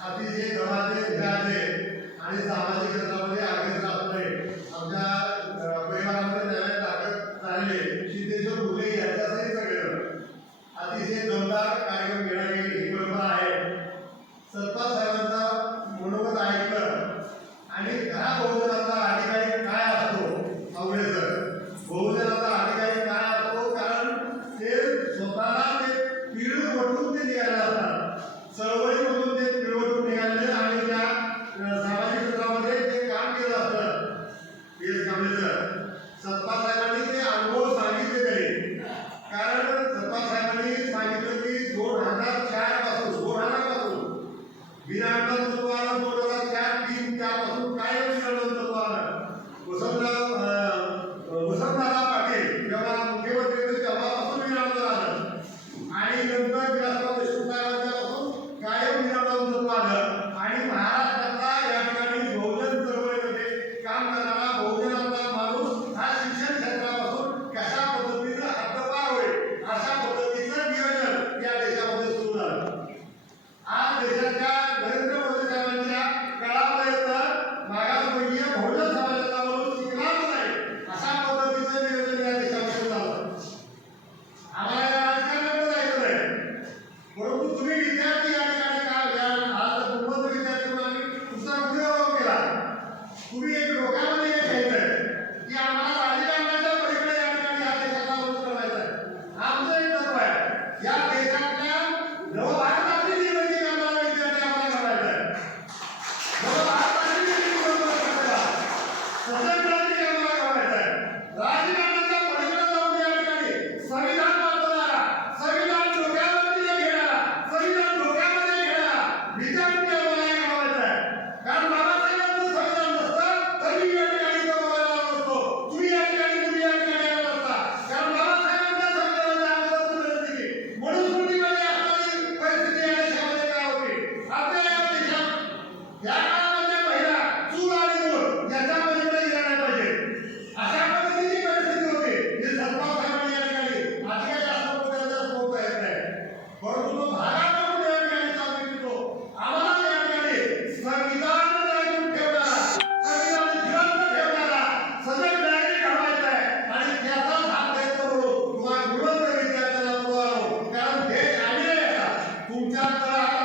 अतिशय धनाचे विधाचे आणि सामाजिक क्षेत्रामध्ये आगेच असणे आमच्या परिवारामध्ये नव्या ताकद चालले सिद्धेश्वर फुले यांच्यासाठी सगळे अतिशय दमदार एस दामले सर सतपाल साहेबांनी ते अनुभव सांगितले कारण सतपाल साहेबांनी सांगितलं की दोन हजार चार foram muito limitados e উদ্ধার করা